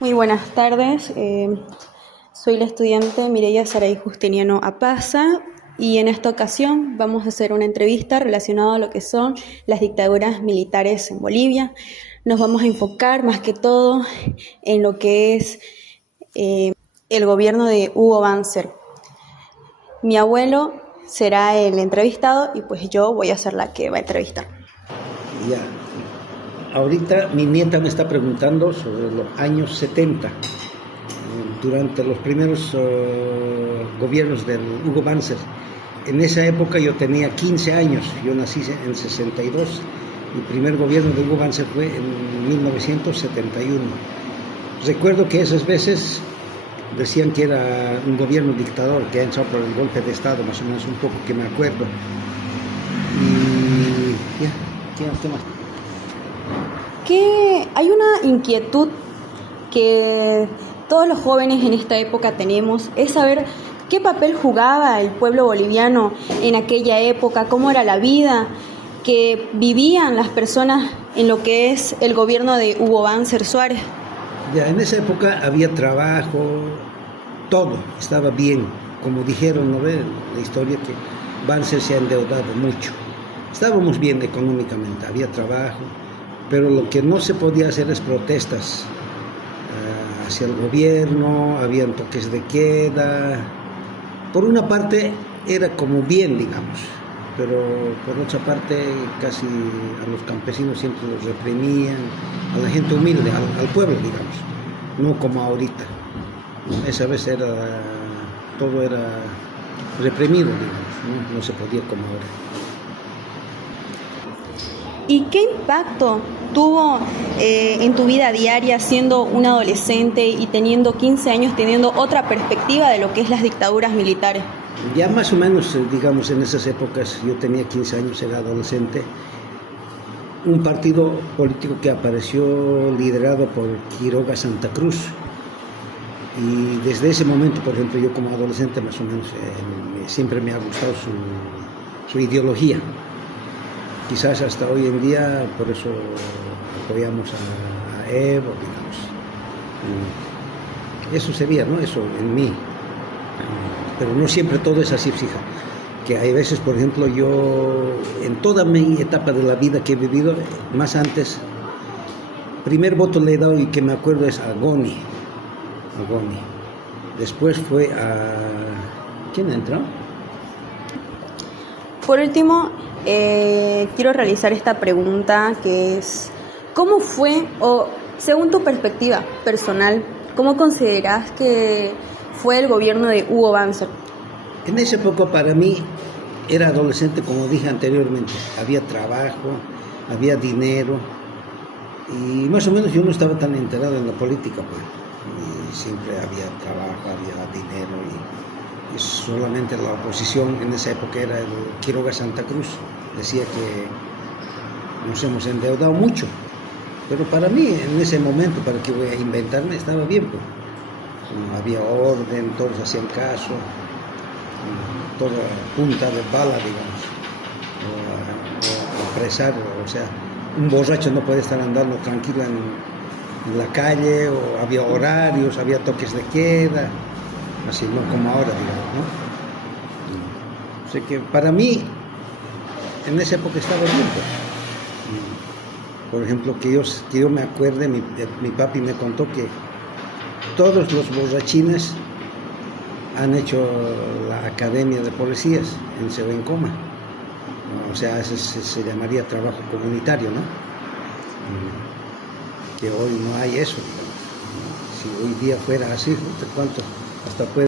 Muy buenas tardes, soy la estudiante Mireya Saray Justiniano Apaza y en esta ocasión vamos a hacer una entrevista relacionada a lo que son las dictaduras militares en Bolivia. Nos vamos a enfocar más que todo en lo que es el gobierno de Hugo Banzer. Mi abuelo será el entrevistado y pues yo voy a ser la que va a entrevistar. Ya. Ahorita mi nieta me está preguntando sobre los años 70, durante los primeros gobiernos del Hugo Banzer. En esa época yo tenía 15 años, yo nací en 62, el primer gobierno de Hugo Banzer fue en 1971. Recuerdo que esas veces decían que era un gobierno dictador, que ha entrado por el golpe de Estado, más o menos un poco que me acuerdo. Y ya, ¿qué más? Que hay una inquietud que todos los jóvenes en esta época tenemos, es saber qué papel jugaba el pueblo boliviano en aquella época, cómo era la vida que vivían las personas en lo que es el gobierno de Hugo Banzer Suárez. Ya, en esa época había trabajo, todo estaba bien, como dijeron, ¿no ve? La historia que Banzer se ha endeudado mucho. Estábamos bien económicamente, había trabajo, pero lo que no se podía hacer es protestas hacia el gobierno, habían toques de queda. Por una parte era como bien, digamos, pero por otra parte casi a los campesinos siempre los reprimían, a la gente humilde, al pueblo, digamos, no como ahorita. Esa vez todo era reprimido, digamos, no se podía como ahora. ¿Y qué impacto tuvo en tu vida diaria siendo un adolescente y teniendo 15 años, teniendo otra perspectiva de lo que es las dictaduras militares? Ya más o menos, digamos, en esas épocas, yo tenía 15 años, era adolescente, un partido político que apareció liderado por Quiroga Santa Cruz. Y desde ese momento, por ejemplo, yo como adolescente más o menos siempre me ha gustado su ideología. Quizás hasta hoy en día, por eso apoyamos a Evo, digamos. Eso sería, ¿no? Eso en mí. Pero no siempre todo es así, fija. Que hay veces, por ejemplo, yo, en toda mi etapa de la vida que he vivido, más antes, primer voto le he dado y que me acuerdo es a Goni. Después fue a... ¿Quién entró? Por último, quiero realizar esta pregunta que es, ¿cómo fue, o según tu perspectiva personal, cómo consideras que fue el gobierno de Hugo Banzer? En esa época para mí era adolescente, como dije anteriormente, había trabajo, había dinero y más o menos yo no estaba tan enterado en la política, pues. Y siempre había trabajo, había dinero y solamente la oposición en esa época era el Quiroga Santa Cruz. Decía que nos hemos endeudado mucho, pero para mí en ese momento, para que voy a inventarme, estaba bien, pues. Había orden, todos hacían caso, toda punta de bala, digamos, o apresar, o sea, un borracho no puede estar andando tranquilo en la calle, o había horarios, había toques de queda, así, no como ahora, digamos, ¿no? O sea que para mí, en esa época estaba bien, pues. Por ejemplo, que yo me acuerde, mi papi me contó que todos los borrachines han hecho la academia de policías en Sebencoma. O sea, se llamaría trabajo comunitario, ¿no? Que hoy no hay eso. Si hoy día fuera así, ¿cuánto? Hasta puede